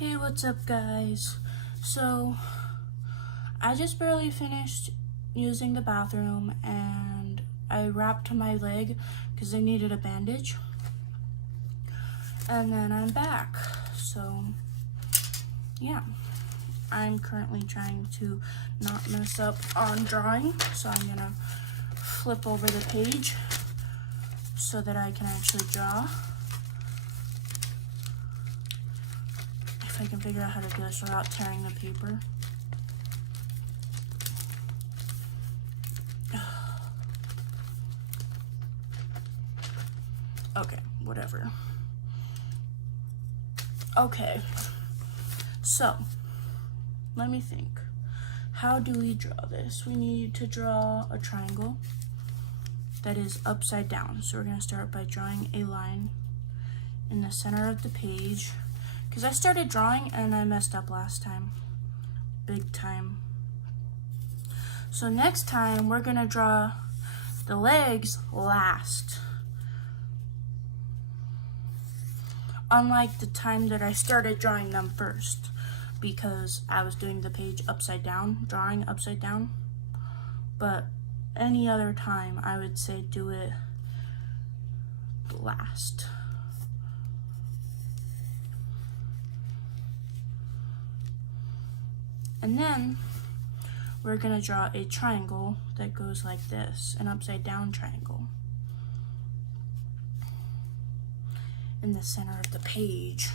Hey, what's up, guys? So, I just barely finished using the bathroom and I wrapped my leg because I needed a bandage. And then I'm back. So, yeah. I'm currently trying to not mess up on drawing. So, I'm gonna flip over the page so that I can actually draw. If I can figure out how to do this without tearing the paper. Okay, whatever. Okay, so let me think. How do we draw this? We need to draw a triangle that is upside down. So we're gonna start by drawing a line in the center of the page. Because I started drawing and I messed up last time. Big time. So next time we're gonna draw the legs last. Unlike the time that I started drawing them first, because I was doing the page upside down, drawing upside down. But any other time, I would say do it last. And then we're gonna draw a triangle that goes like this, an upside down triangle, in the center of the page,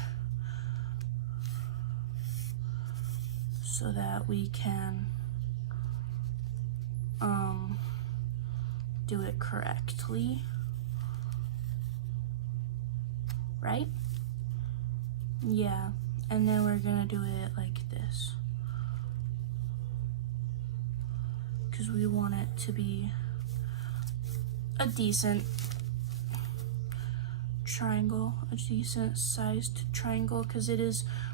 so that we can do it correctly, right? Yeah, and then we're gonna do it like this, because we want it to be a decent triangle, a decent sized triangle, because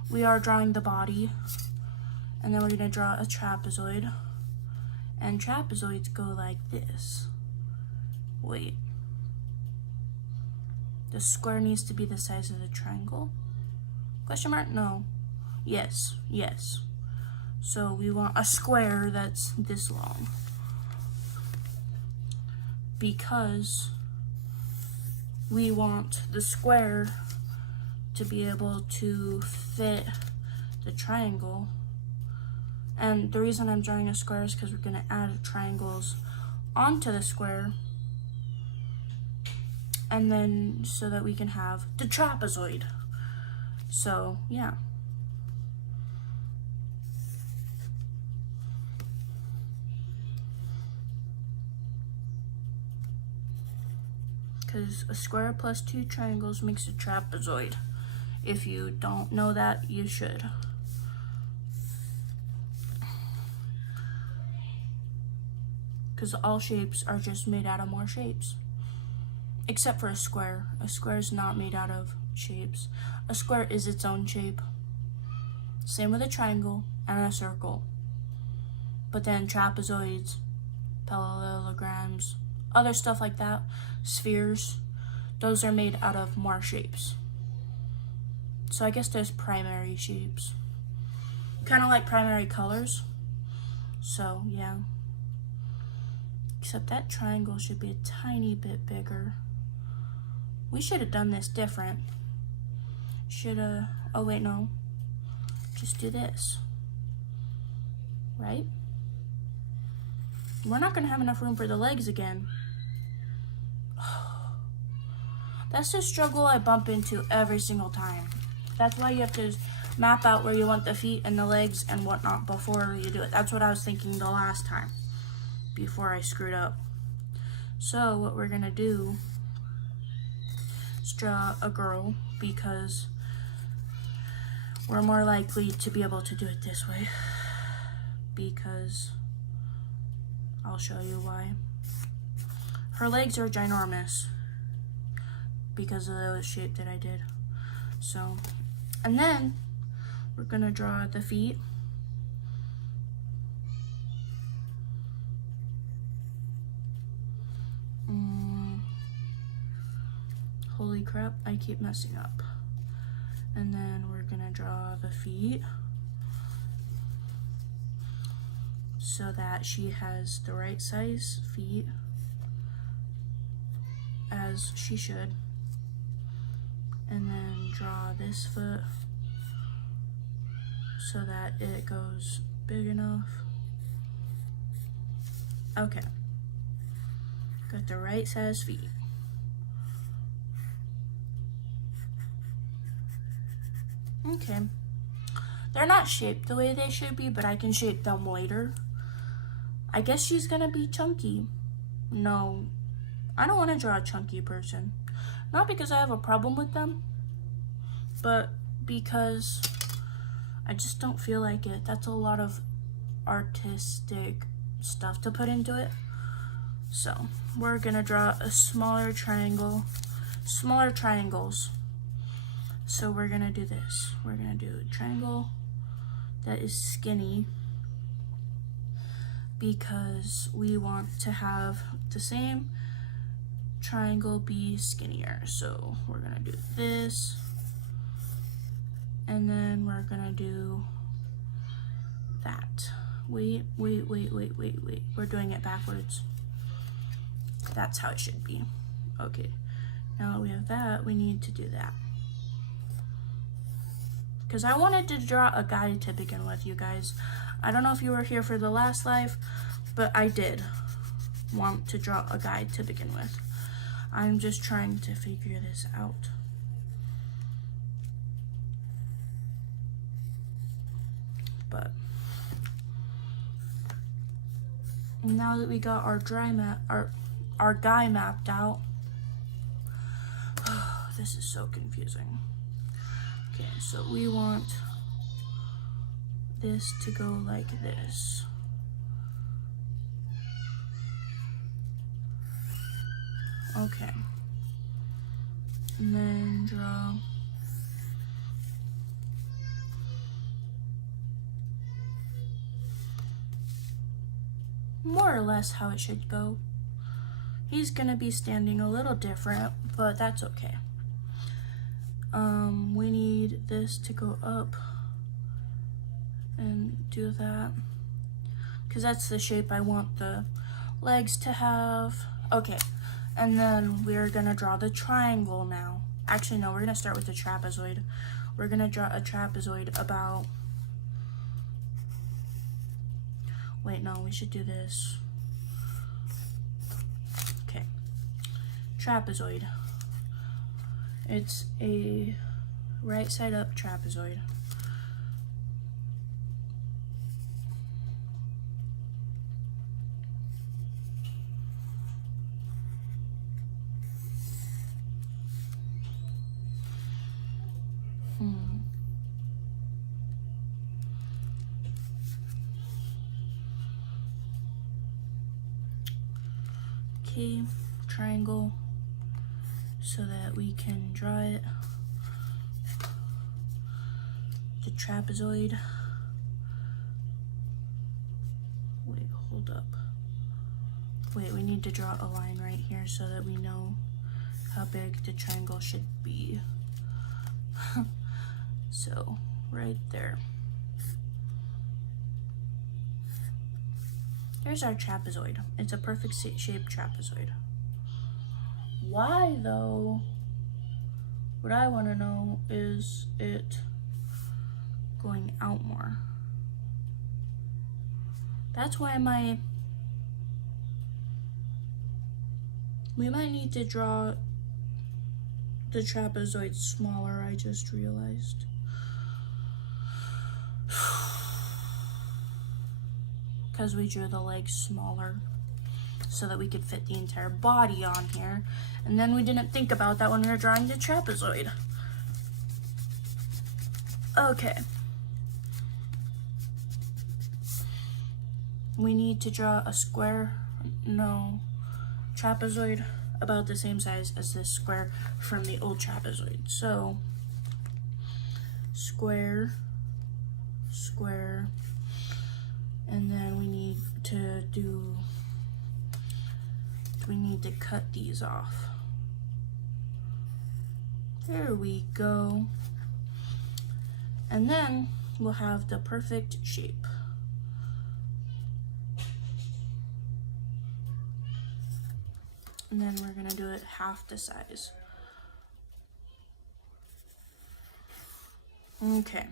we are drawing the body. And then we're gonna draw a trapezoid, and trapezoids go like this. Wait, the square needs to be the size of the triangle? Question mark? No. Yes. So we want a square that's this long, because we want the square to be able to fit the triangle. And the reason I'm drawing a square is because we're going to add triangles onto the square, and then so that we can have the trapezoid. So yeah. Because a square plus two triangles makes a trapezoid. If you don't know that, you should. Because all shapes are just made out of more shapes. Except for a square. A square is not made out of shapes. A square is its own shape. Same with a triangle and a circle. But then trapezoids, parallelograms, other stuff like that, spheres, those are made out of more shapes. So I guess there's primary shapes. Kind of like primary colors. So yeah. Except that triangle should be a tiny bit bigger. We should have done this different. Oh wait, no. Just do this. Right? We're not gonna have enough room for the legs again. That's the struggle I bump into every single time. That's why you have to map out where you want the feet and the legs and whatnot before you do it. That's what I was thinking the last time, before I screwed up. So what we're gonna do is draw a girl, because we're more likely to be able to do it this way, because I'll show you why. Her legs are ginormous because of the shape that I did. So, and then we're gonna draw the feet. Holy crap, I keep messing up. And then we're gonna draw the feet so that she has the right size feet, as she should. And then draw this foot so that it goes big enough. Okay. Got the right size feet. Okay. They're not shaped the way they should be, but I can shape them later. I guess she's gonna be chunky. No, I don't want to draw a chunky person. Not because I have a problem with them, but because I just don't feel like it. That's a lot of artistic stuff to put into it. So we're gonna draw a smaller triangle, smaller triangles. So we're gonna do this. We're gonna do a triangle that is skinny because we want to have the same triangle be skinnier. So we're gonna do this, and then we're gonna do that. Wait. We're doing it backwards. That's how it should be. Okay, now that we have that, we need to do that. Because I wanted to draw a guide to begin with, you guys. I don't know if you were here for the last live, but I did want to draw a guide to begin with. I'm just trying to figure this out. But now that we got our our guy mapped out, this is so confusing. Okay, so we want this to go like this. Okay. And then draw more or less how it should go. He's gonna be standing a little different, but that's okay. We need this to go up and do that, because that's the shape I want the legs to have. Okay, and then we're gonna draw the triangle now. Actually, no, we're gonna start with the trapezoid. We're gonna draw a trapezoid about, wait, no, we should do this. Okay, trapezoid. It's a right side up trapezoid. Okay, triangle, so that we can draw it. The trapezoid. Wait, hold up. Wait, we need to draw a line right here so that we know how big the triangle should be. So, right there. Here's our trapezoid. It's a perfect shaped trapezoid. Why though? What I want to know is it going out more. That's why we might need to draw the trapezoid smaller, I just realized. Because we drew the legs smaller so that we could fit the entire body on here. And then we didn't think about that when we were drawing the trapezoid. Okay. We need to draw a square, no, trapezoid about the same size as this square from the old trapezoid. So, square, square, and then we need to cut these off. There we go. And then we'll have the perfect shape. And then we're gonna do it half the size. Okay.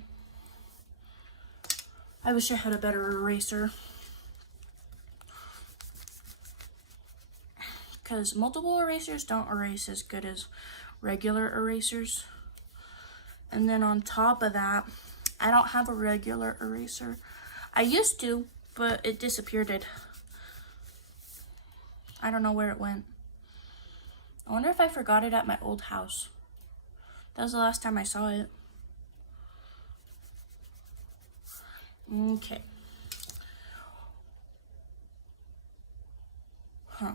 I wish I had a better eraser, because multiple erasers don't erase as good as regular erasers. And then on top of that, I don't have a regular eraser. I used to, but it disappeared. I don't know where it went. I wonder if I forgot it at my old house. That was the last time I saw it. Okay. Huh.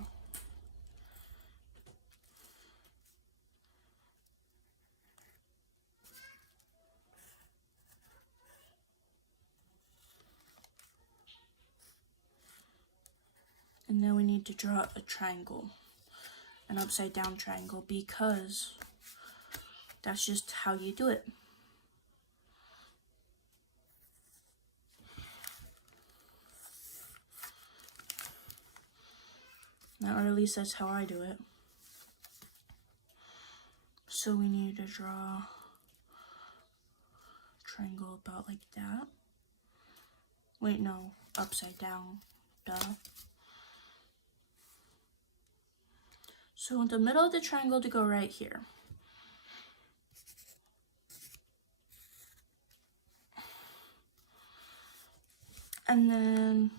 And then we need to draw a triangle, an upside down triangle, because that's just how you do it. Or at least that's how I do it. So we need to draw a triangle about like that. Wait, no, upside down, duh. So I want the middle of the triangle to go right here. And then,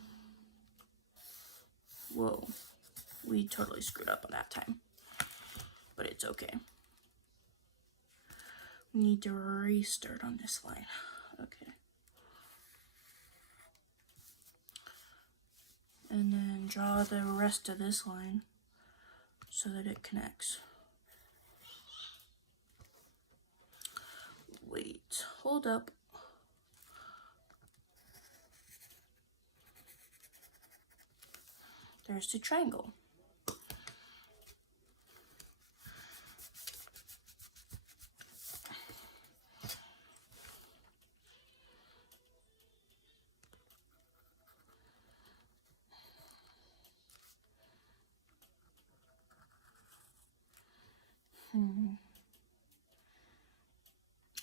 whoa, we totally screwed up on that time, but it's okay. We need to restart on this line. Okay. And then draw the rest of this line so that it connects. Wait, hold up. There's the triangle.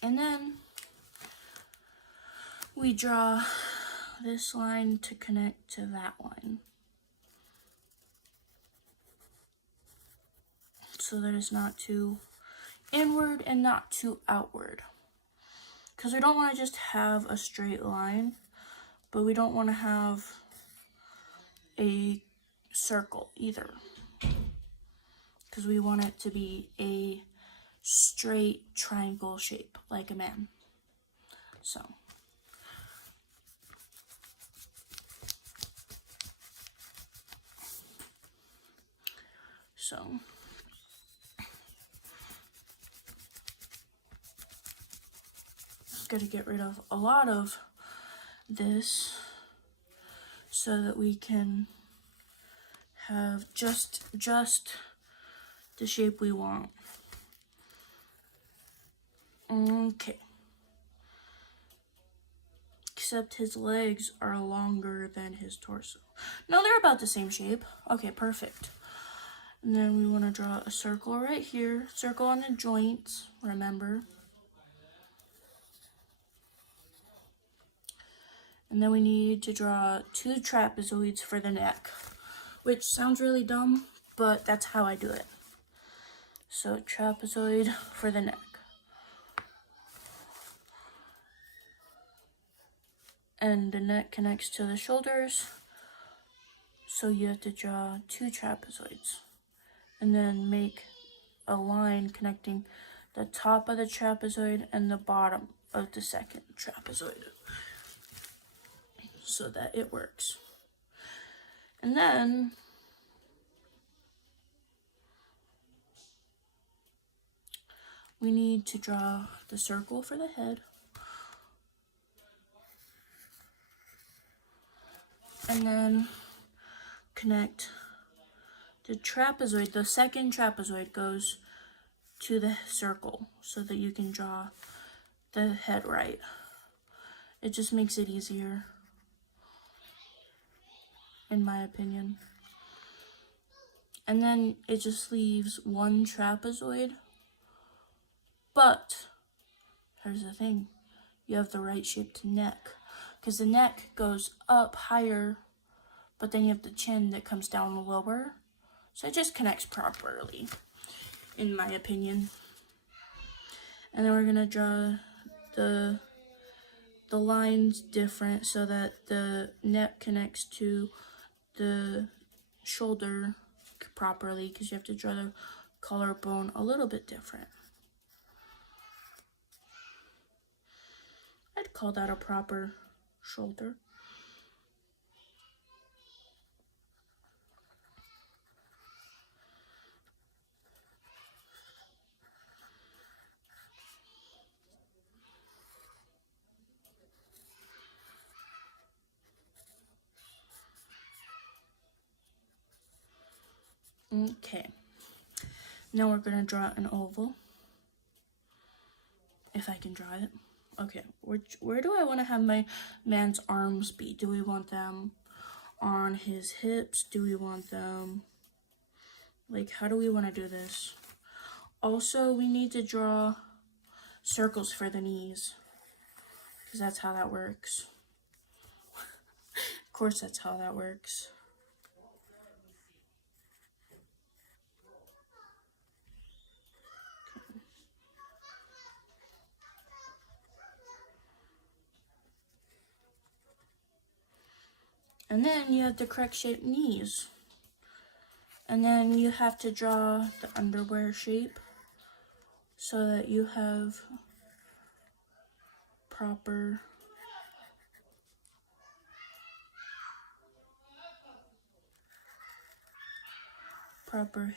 And then we draw this line to connect to that line, so that it's not too inward and not too outward. Because we don't want to just have a straight line, but we don't want to have a circle either. Because we want it to be a straight triangle shape, like a man. So. Got to get rid of a lot of this so that we can have just the shape we want. Okay. Except his legs are longer than his torso. No, they're about the same shape. Okay, perfect. And then we want to draw a circle right here. Circle on the joints, remember. And then we need to draw 2 trapezoids for the neck, which sounds really dumb, but that's how I do it. So trapezoid for the neck. And the neck connects to the shoulders, so you have to draw 2 trapezoids. And then make a line connecting the top of the trapezoid and the bottom of the second trapezoid, so that it works. And then we need to draw the circle for the head. And then connect the trapezoid, the second trapezoid goes to the circle so that you can draw the head right. It just makes it easier, in my opinion. And then it just leaves one trapezoid. But here's the thing, you have the right shaped neck, because the neck goes up higher, but then you have the chin that comes down lower. So it just connects properly, in my opinion. And then we're gonna draw the lines different so that the neck connects to the shoulder properly, because you have to draw the collarbone a little bit different. I'd call that a proper shoulder. Okay, now we're gonna draw an oval, if I can draw it. Okay, where do I want to have my man's arms be? Do we want them on his hips? Do we want them, like, how do we want to do this? Also, we need to draw circles for the knees, because that's how that works. Of course, that's how that works. And then you have the correct shaped knees. And then you have to draw the underwear shape so that you have proper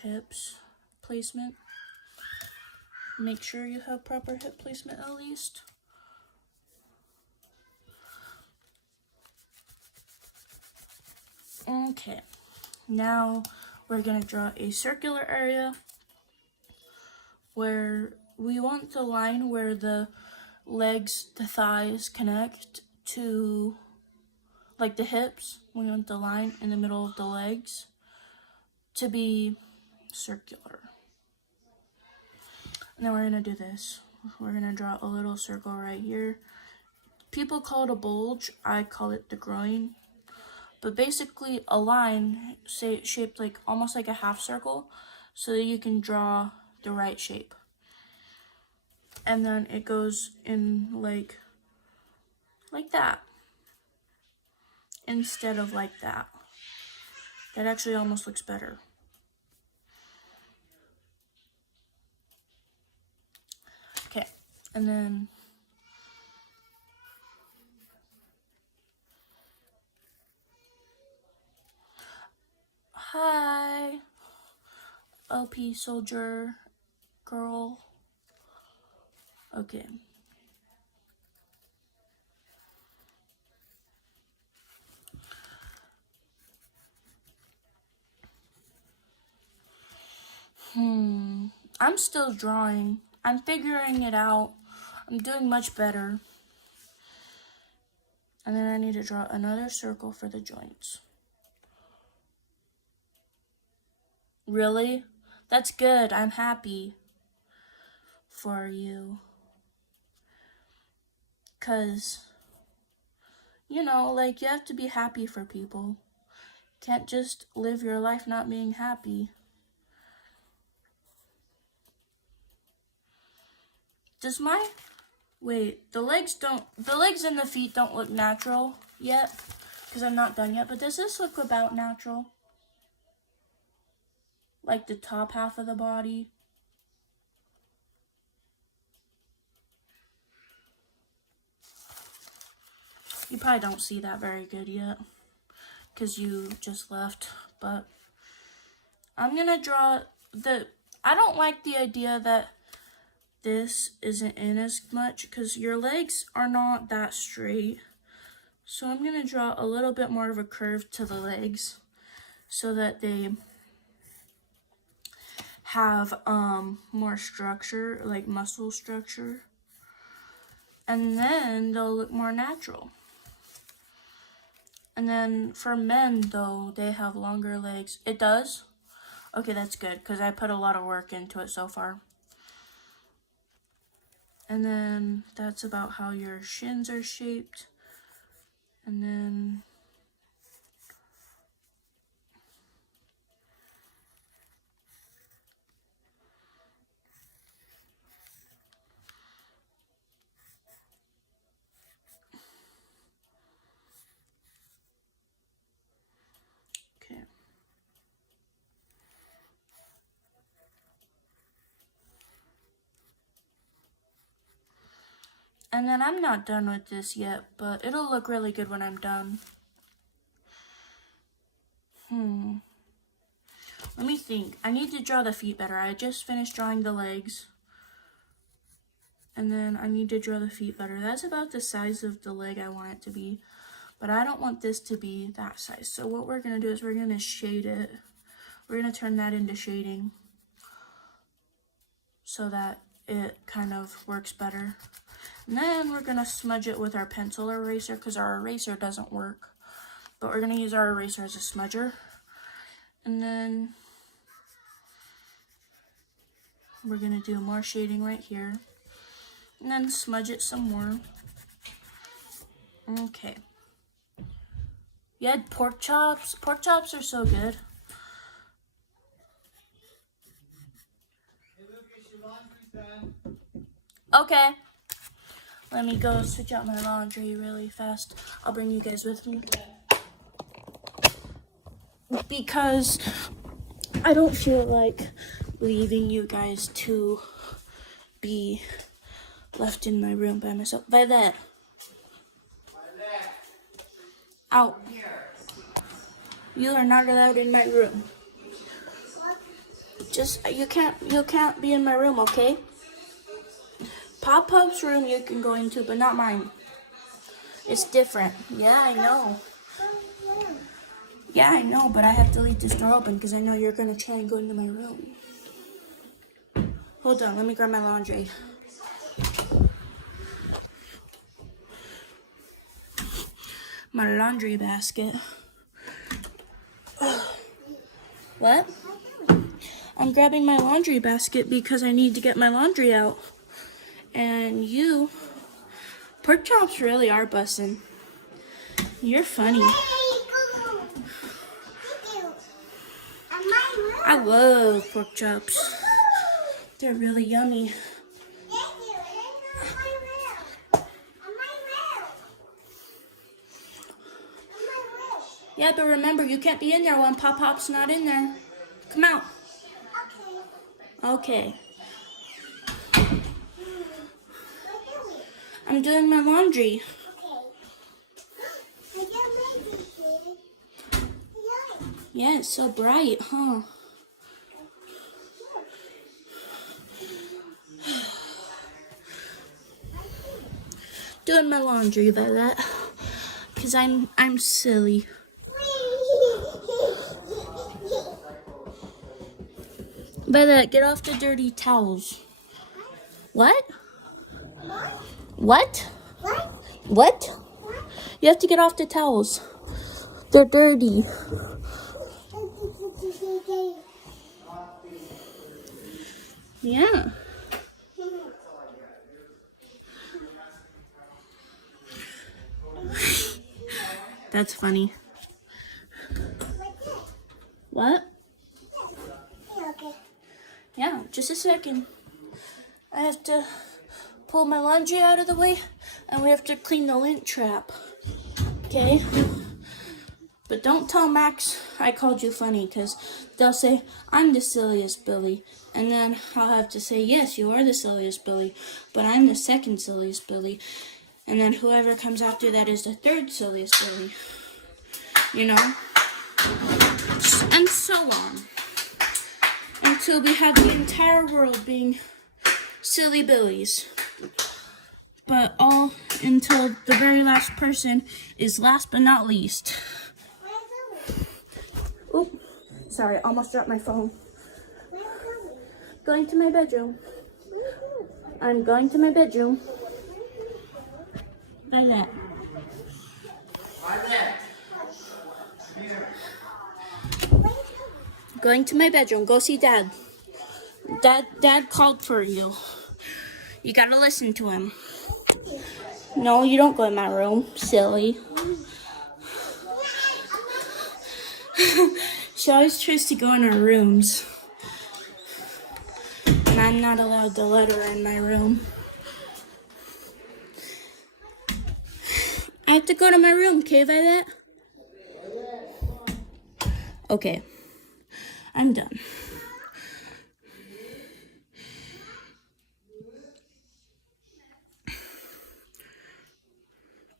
hips placement. Make sure you have proper hip placement at least. Okay, now we're gonna draw a circular area where we want the line where the legs, the thighs connect to, like, the hips. We want the line in the middle of the legs to be circular. And then we're gonna do this. We're gonna draw a little circle right here. People call it a bulge, I call it the groin. But basically a line shaped like almost like a half circle, so that you can draw the right shape. And then it goes in like that, instead of like that. That actually almost looks better. Okay, and then hi, LP soldier girl. Okay. I'm still drawing. I'm figuring it out. I'm doing much better. And then I need to draw another circle for the joints. Really? That's good. I'm happy for you. 'Cause, you know, like, you have to be happy for people. Can't just live your life not being happy. Does my, wait, the legs and the feet don't look natural yet, because I'm not done yet, but does this look about natural? Like the top half of the body? You probably don't see that very good yet, because you just left, but I'm gonna draw I don't like the idea that this isn't in as much, because your legs are not that straight. So I'm gonna draw a little bit more of a curve to the legs so that they have more structure, like muscle structure. And then they'll look more natural. And then for men, though, they have longer legs. It does? Okay, that's good, because I put a lot of work into it so far. And then that's about how your shins are shaped. And then okay. And then I'm not done with this yet, but it'll look really good when I'm done. Let me think. I need to draw the feet better. I just finished drawing the legs. And then I need to draw the feet better. That's about the size of the leg I want it to be. But I don't want this to be that size. So what we're going to do is we're going to shade it. We're going to turn that into shading so that it kind of works better. And then we're going to smudge it with our pencil eraser because our eraser doesn't work. But we're going to use our eraser as a smudger. And then we're going to do more shading right here. And then smudge it some more. Okay. You had pork chops. Pork chops are so good. Okay. Let me go switch out my laundry really fast. I'll bring you guys with me. Because I don't feel like leaving you guys to be left in my room by myself. By that. Out. You are not allowed in my room. You can't be in my room, okay? Pop-Pup's room you can go into, but not mine. It's different. Yeah, I know. Yeah, I know, but I have to leave this door open because I know you're going to try and go into my room. Hold on, let me grab my laundry. My laundry basket. What? I'm grabbing my laundry basket because I need to get my laundry out. And you, pork chops really are bussin'. You're funny. I love pork chops. They're really yummy. Yeah, but remember, you can't be in there when Pop-Pop's not in there. Come out. Okay. I'm doing my laundry. Yeah, it's so bright, huh? Doing my laundry, Violet. Because I'm silly. Violet, get off the dirty towels. What? What? What? You have to get off the towels. They're dirty. Yeah. That's funny. What? Yeah, just a second. I have to pull my laundry out of the way, and we have to clean the lint trap. Okay? But don't tell Max I called you funny, because they'll say, I'm the silliest Billy. And then I'll have to say, yes, you are the silliest Billy, but I'm the second silliest Billy. And then whoever comes after that is the third silliest Billy. You know? And so on. Until we have the entire world being silly Billies. But all until the very last person is last but not least. Oop, sorry, almost dropped my phone. Going to my bedroom. I'm going to my bedroom. Violet. Going to my bedroom. Go see Dad. Dad called for you. You gotta listen to him. No, you don't go in my room, silly. She always tries to go in our rooms. And I'm not allowed to let her in my room. I have to go to my room, okay, Violet? Okay. I'm done.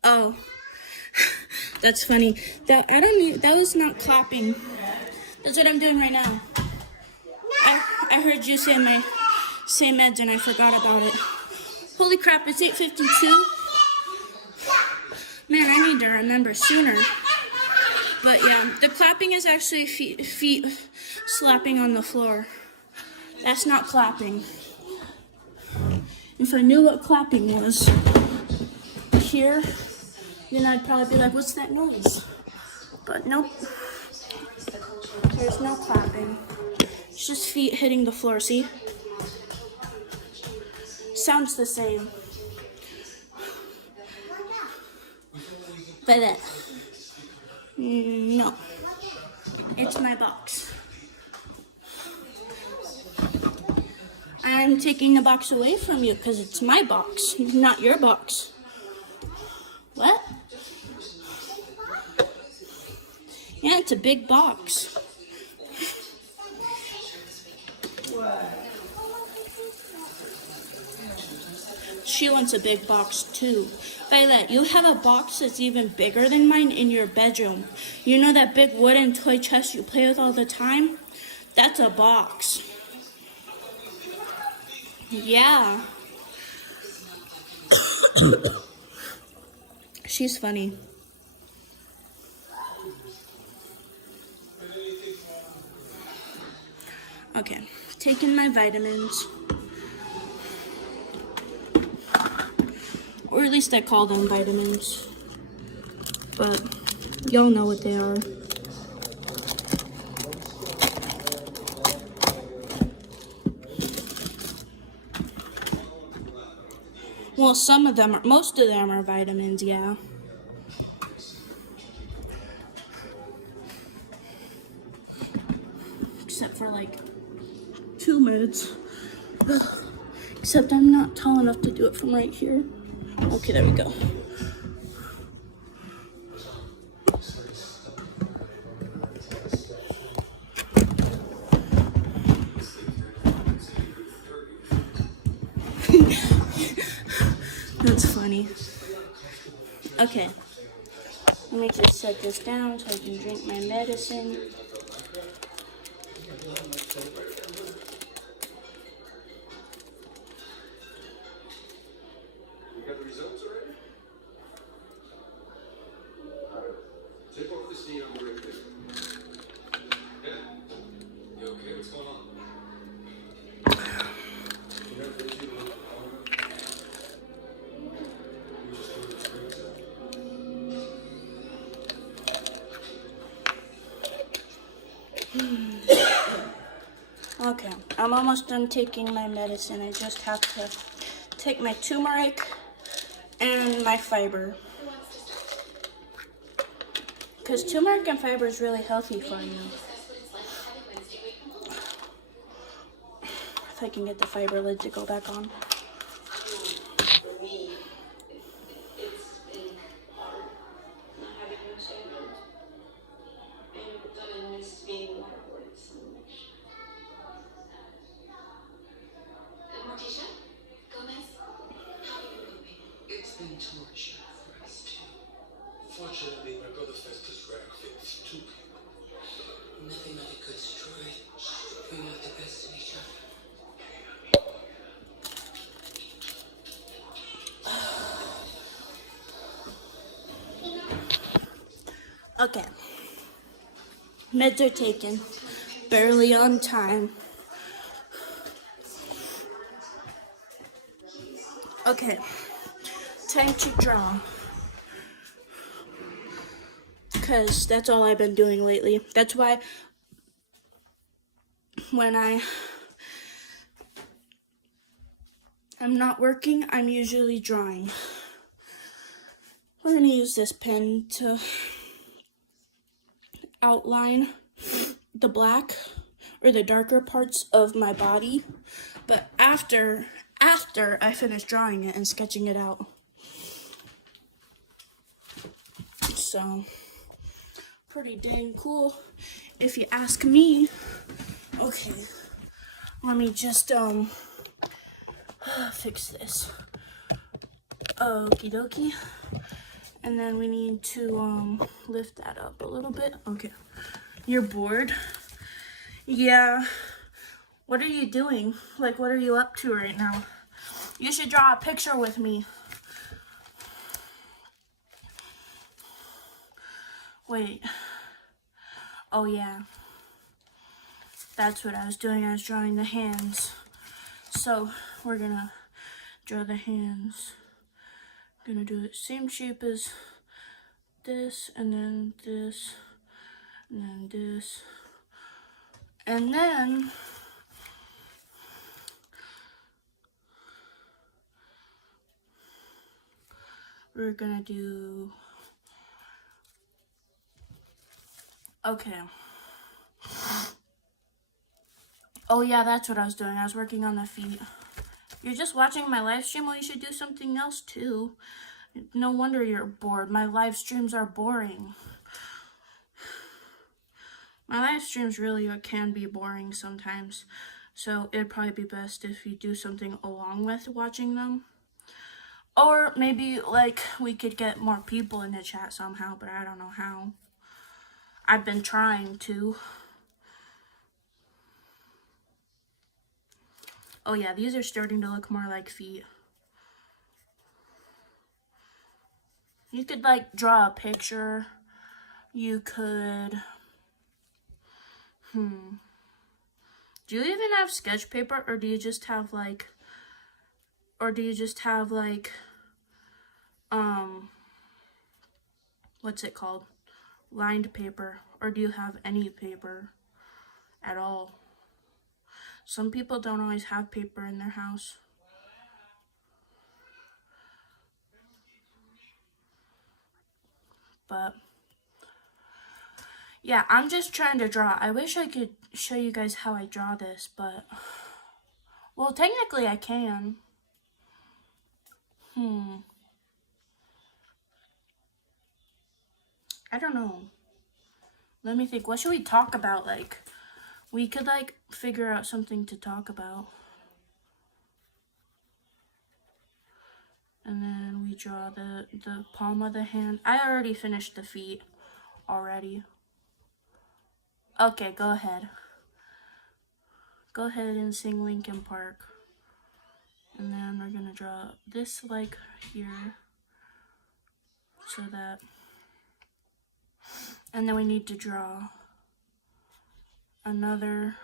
Oh, that's funny. That was not clapping. That's what I'm doing right now. I heard you say meds and I forgot about it. Holy crap! It's 8:52. Man, I need to remember sooner. But yeah, the clapping is actually feet slapping on the floor. That's not clapping. If I knew what clapping was here, then I'd probably be like, what's that noise? But nope. There's no clapping. It's just feet hitting the floor, see? Sounds the same. But that. No. It's my box. I'm taking the box away from you because it's my box, not your box. What? Yeah, it's a big box. She wants a big box too. Violet, you have a box that's even bigger than mine in your bedroom. You know that big wooden toy chest you play with all the time? That's a box. Yeah. She's funny. Okay, taking my vitamins. Or at least I call them vitamins. But y'all know what they are. Well, most of them are vitamins, yeah. Except for like 2 minutes. Except I'm not tall enough to do it from right here. Okay, there we go. That's funny. Okay. Let me just set this down so I can drink my medicine. Take off the scene on the right there. Yeah. You okay? What's going on? You have to issue the local power? You just go to the screen set? Okay, I'm almost done taking my medicine. I just have to take my turmeric and my fiber. Because turmeric and fiber is really healthy for you. If I can get the fiber lid to go back on. It's been torture for us too. Fortunately, my brother Festus ran fits two people. Nothing that they could destroy. Bring out the best in each other. Okay. Meds are taken. Barely on time. Okay. time to draw. Because that's all I've been doing lately. That's why when I'm not working, I'm usually drawing. We're going to use this pen to outline the black or the darker parts of my body. But after I finish drawing it and sketching it out. So, pretty dang cool, if you ask me. Okay, let me just fix this. Okie dokie. And then we need to lift that up a little bit. Okay. You're bored? Yeah. What are you doing? Like, what are you up to right now? You should draw a picture with me. Wait. Oh, yeah. That's what I was doing. I was drawing the hands. So, we're gonna draw the hands. Gonna do the same shape as this, and then this, and then this. And then we're gonna do, okay. Oh yeah, that's what I was doing. I was working on the feet. You're just watching my live stream? Well, you should do something else too. No wonder you're bored. My live streams are boring. My live streams really can be boring sometimes. So it'd probably be best if you do something along with watching them. Or maybe like we could get more people in the chat somehow, but I don't know how. I've been trying to. Oh yeah, these are starting to look more like feet. You could like draw a picture. You could, do you even have sketch paper, or do you just have like, what's it called? Lined paper, or do you have any paper at all? Some people don't always have paper in their house. But yeah, I'm just trying to draw. I wish I could show you guys how I draw this, but well, technically I can. I don't know. Let me think. What should we talk about? Like, we could like figure out something to talk about. And then we draw the palm of the hand. I already finished the feet already. Okay, go ahead. Go ahead and sing Linkin Park. And then we're gonna draw this like here. So that. And then we need to draw another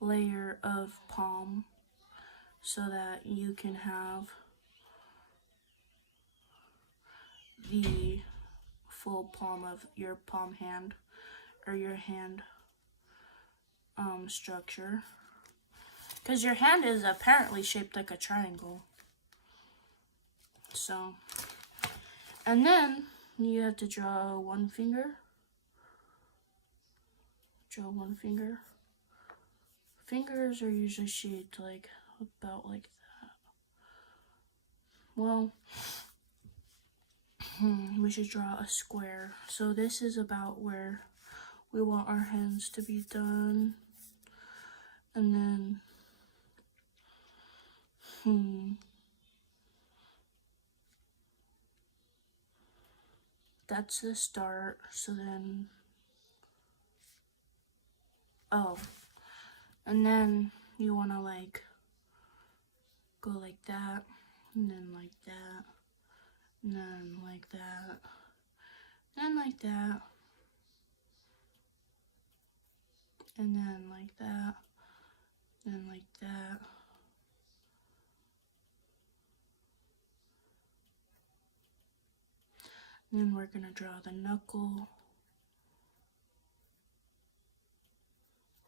layer of palm so that you can have the full palm of your palm hand or your hand structure, because your hand is apparently shaped like a triangle. So, and then you have to draw one finger. Draw one finger. Fingers are usually shaped like about like that. Well, we should draw a square. So this is about where we want our hands to be done. And then, that's the start. So then, and then you want to like go like that, and then like that, and then like that, and like that, and then like that, and like that, Then we're gonna draw the knuckle.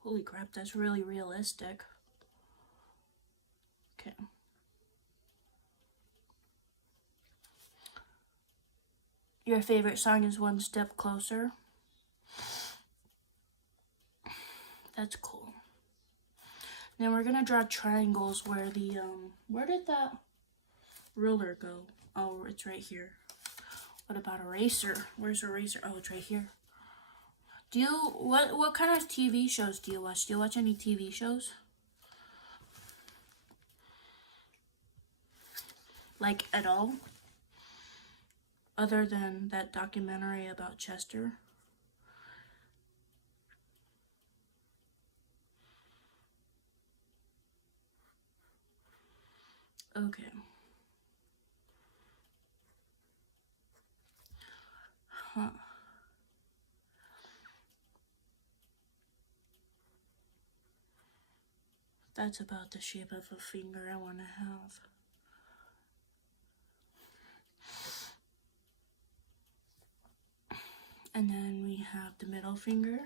Holy crap, that's really realistic. Okay. Your favorite song is One Step Closer. That's cool. Then we're gonna draw triangles where the, where did that ruler go? Oh, it's right here. What about eraser? Where's eraser? Oh, it's right here. What kind of TV shows do you watch? Do you watch any TV shows? Like, at all? Other than that documentary about Chester? Okay. Huh. That's about the shape of a finger I want to have. And then we have the middle finger,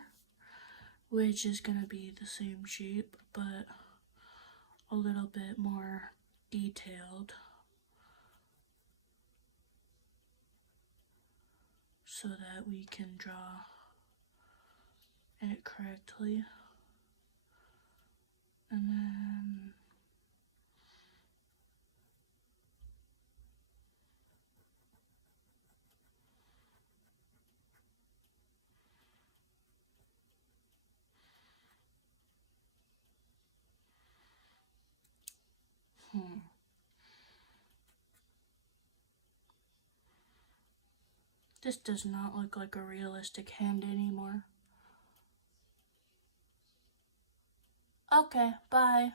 which is going to be the same shape, but a little bit more detailed, so that we can draw it correctly. And then this does not look like a realistic hand anymore. Okay, bye.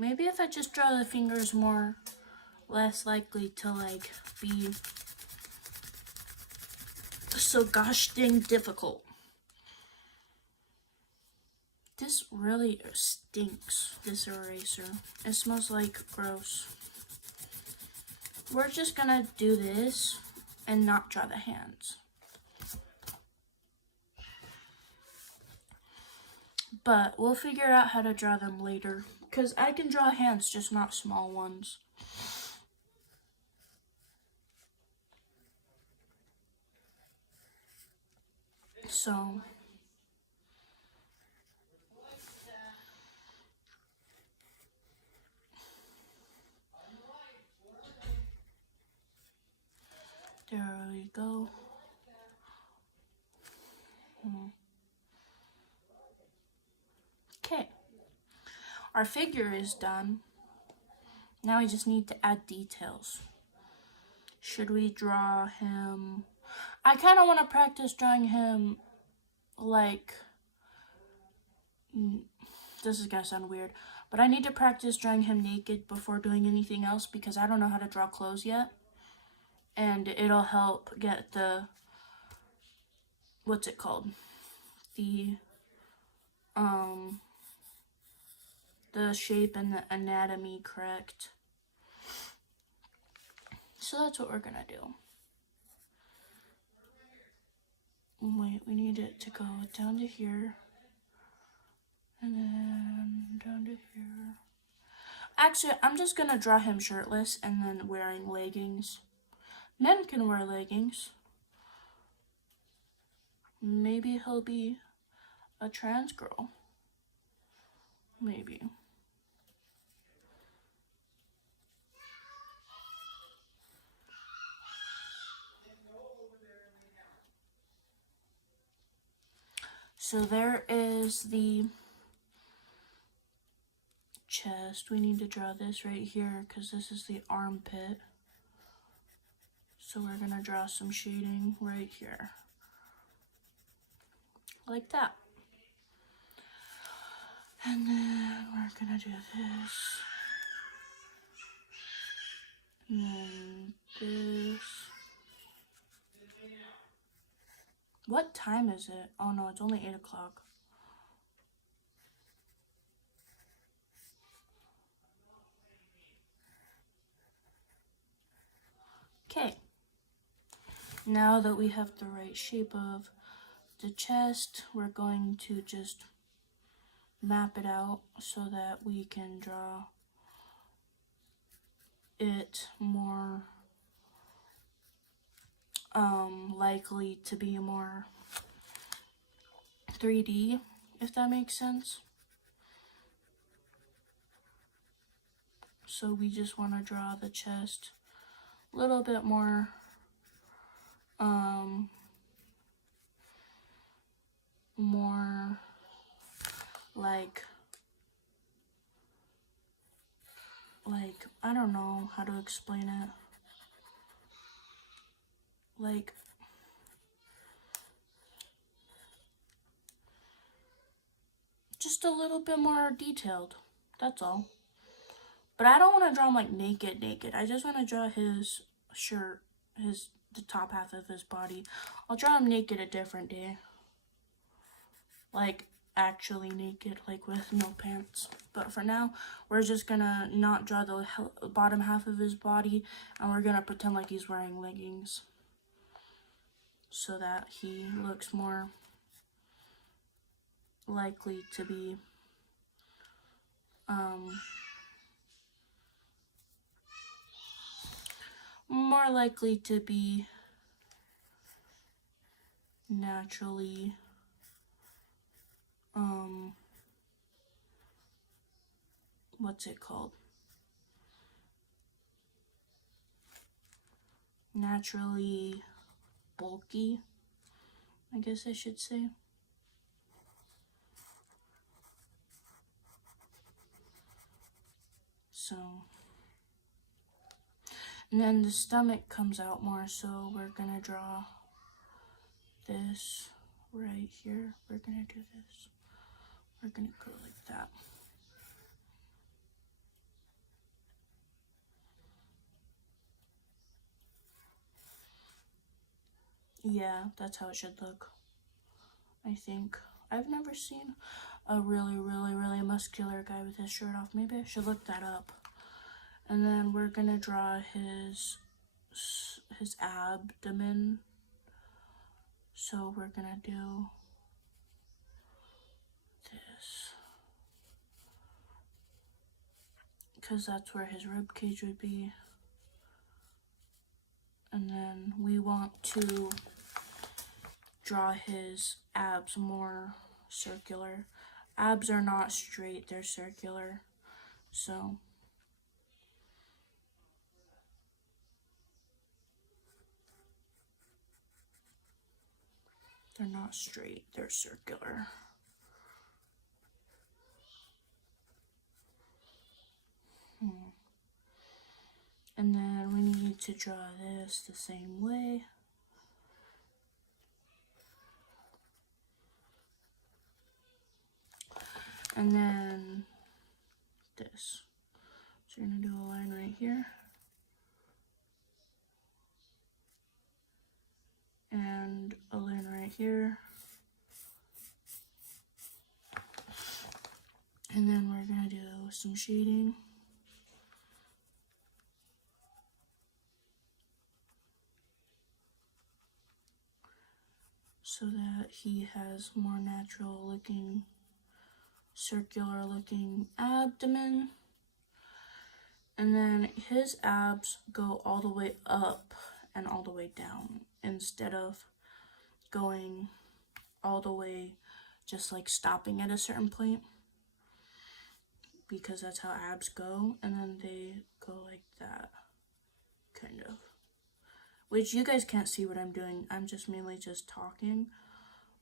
Maybe if I just draw the fingers more, less likely to like be so gosh dang difficult. This really stinks, this eraser. It smells like gross. We're just gonna do this and not draw the hands. But we'll figure out how to draw them later, because I can draw hands, just not small ones. So there we go. Okay, our figure is done. Now we just need to add details. Should we draw him? I kind of want to practice drawing him like, this is gonna sound weird, but I need to practice drawing him naked before doing anything else, because I don't know how to draw clothes yet. And it'll help get the, what's it called? The shape and the anatomy correct. So that's what we're gonna do. Wait, we need it to go down to here. And then down to here. Actually, I'm just gonna draw him shirtless and then wearing leggings. Men can wear leggings. Maybe he'll be a trans girl. Maybe. So there is the chest. We need to draw this right here because this is the armpit. So we're gonna draw some shading right here. Like that. And then we're gonna do this. And then this. What time is it? Oh no, it's only 8 o'clock. Okay. Now that we have the right shape of the chest, we're going to just map it out so that we can draw it more likely to be more 3D, if that makes sense. So we just want to draw the chest a little bit more more like I don't know how to explain it. Like just a little bit more detailed. That's all. But I don't want to draw him like naked. I just want to draw his shirt, the top half of his body. I'll draw him naked a different day. Like actually naked, like with no pants. But for now, we're just gonna not draw the bottom half of his body, and we're gonna pretend like he's wearing leggings so that he looks more likely to be naturally what's it called? Naturally bulky, I guess I should say. So, and then the stomach comes out more, so we're gonna draw this right here. We're gonna do this. We're gonna go like that. Yeah, that's how it should look, I think. I've never seen a really muscular guy with his shirt off. Maybe I should look that up. And then we're gonna draw his abdomen. So we're gonna do this, because that's where his rib cage would be. And then we want to draw his abs more circular. Abs are not straight, they're circular. So they're not straight, they're circular. And then we need to draw this the same way. And then this. So you're gonna do a line right here. And a line right here. And then we're gonna do some shading. So that he has more natural looking, circular looking abdomen. And then his abs go all the way up and all the way down instead of going all the way, just like stopping at a certain point, because that's how abs go. And then they go like that, kind of. Which you guys can't see what I'm doing. I'm just mainly just talking.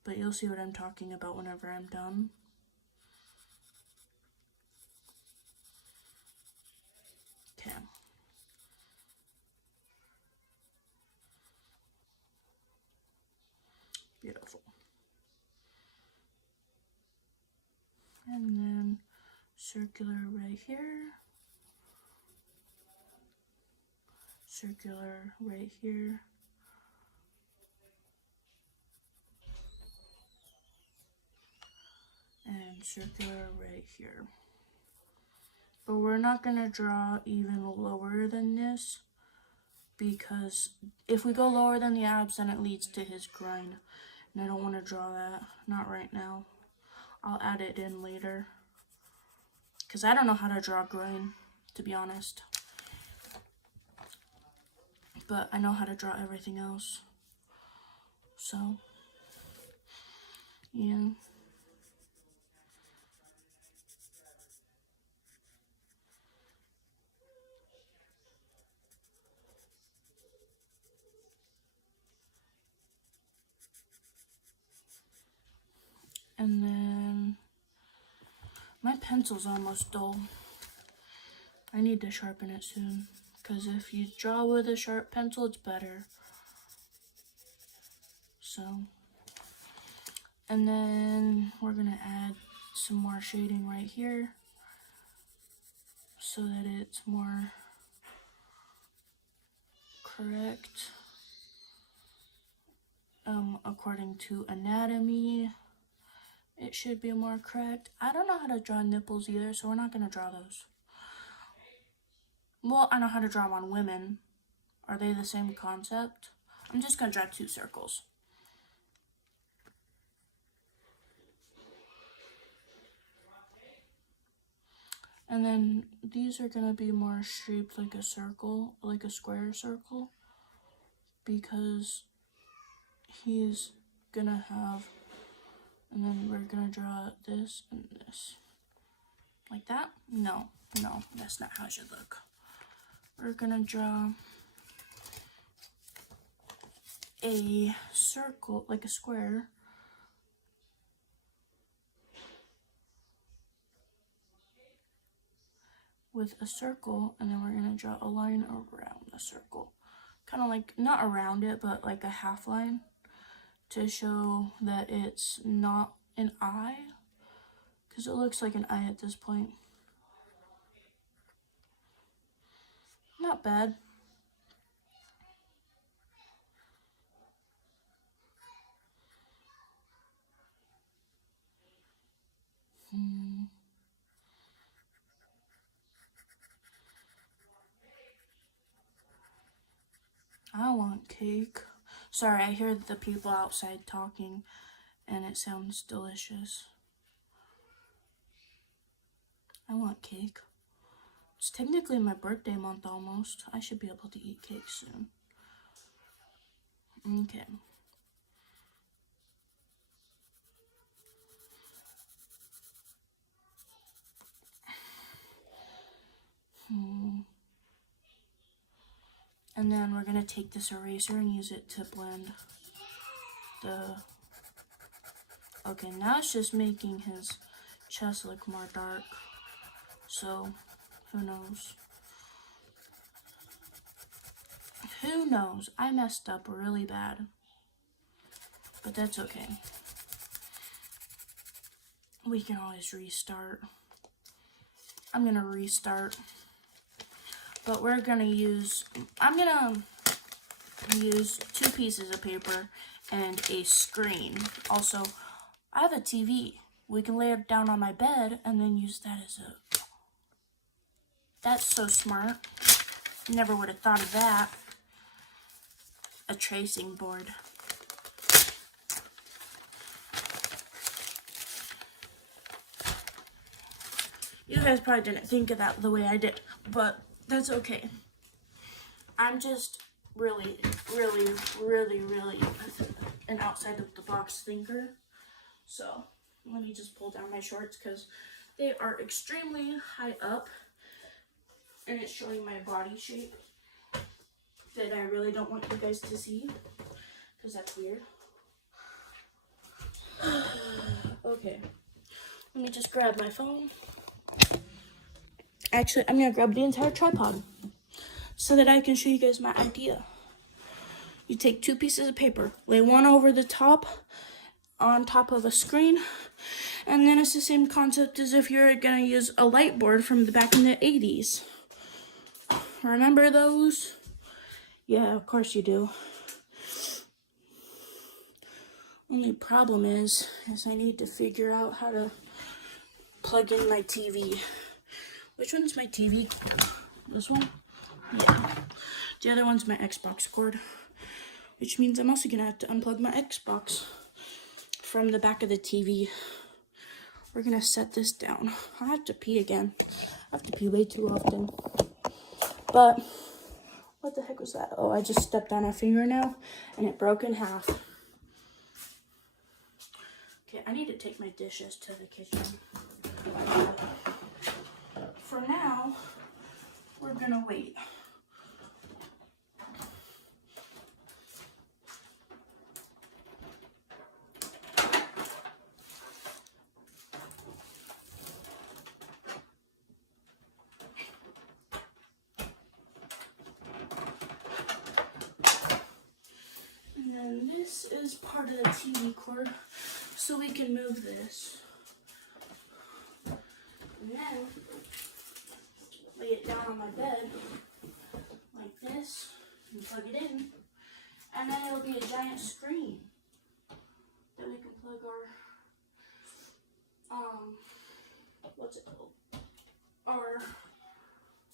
but you'll see what I'm talking about whenever I'm done. Okay. Beautiful. And then circular right here. Circular right here. And circular right here. But we're not going to draw even lower than this, because if we go lower than the abs, then it leads to his groin. And I don't want to draw that. Not right now. I'll add it in later. Because I don't know how to draw groin, to be honest. But I know how to draw everything else. So, yeah. And then my pencil's almost dull. I need to sharpen it soon, because if you draw with a sharp pencil, it's better. So, and then we're gonna add some more shading right here so that it's more correct according to anatomy. It should be more correct. I don't know how to draw nipples either, so we're not gonna draw those. Well, I know how to draw them on women. Are they the same concept? I'm just gonna draw 2 circles. And then these are gonna be more shaped like a circle, like a square circle, because he's gonna have, and then we're gonna draw this and this. Like that? No, that's not how it should look. We're gonna draw a circle, like a square, with a circle, and then we're gonna draw a line around the circle. Kind of like, not around it, but like a half line, to show that it's not an eye, because it looks like an eye at this point. Not bad. I want cake. Sorry, I hear the people outside talking, and it sounds delicious. I want cake. It's technically my birthday month almost. I should be able to eat cake soon. Okay. And then we're gonna take this eraser and use it to blend the... Okay, now it's just making his chest look more dark. So, who knows? Who knows? I messed up really bad. But that's okay. We can always restart. I'm gonna restart. But we're gonna use, I'm gonna use 2 pieces of paper and a screen. Also, I have a TV. We can lay it down on my bed and then use that as a... That's so smart. Never would have thought of that. A tracing board. You guys probably didn't think of that the way I did, but that's okay. I'm just really an outside of the box thinker. So let me just pull down my shorts because they are extremely high up and it's showing my body shape that I really don't want you guys to see because that's weird. Okay. Let me just grab my phone. Actually, I'm gonna grab the entire tripod so that I can show you guys my idea. You take 2 pieces of paper, lay one over the top, on top of a screen, and then it's the same concept as if you're gonna use a light board from the back in the 80s. Remember those? Yeah, of course you do. Only problem is I need to figure out how to plug in my TV. Which one's my TV? This one? Yeah. The other one's my Xbox cord. Which means I'm also gonna have to unplug my Xbox from the back of the TV. We're gonna set this down. I have to pee again. I have to pee way too often. But, what the heck was that? Oh, I just stepped on a fingernail and it broke in half. Okay, I need to take my dishes to the kitchen. For now, we're gonna wait. And then this is part of the TV cord, so we can move this. And then lay it down on my bed like this and plug it in, and then it'll be a giant screen that we can plug our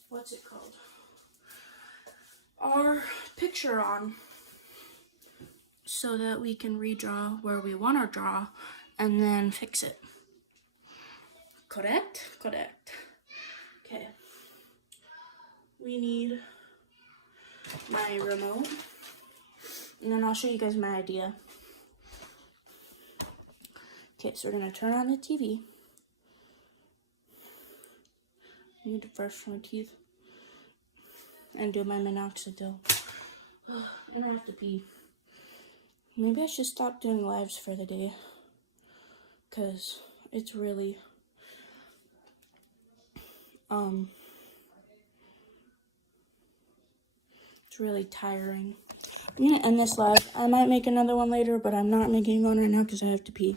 what's it called, our picture on, so that we can redraw where we want to draw and then fix it. Correct? Correct. Okay. We need my remote, and then I'll show you guys my idea. Okay, so we're gonna turn on the TV. I need to brush my teeth and do my minoxidil. And I have to pee. Maybe I should stop doing lives for the day, because it's really it's really tiring. I'm gonna end this live. I might make another one later, but I'm not making one right now because I have to pee.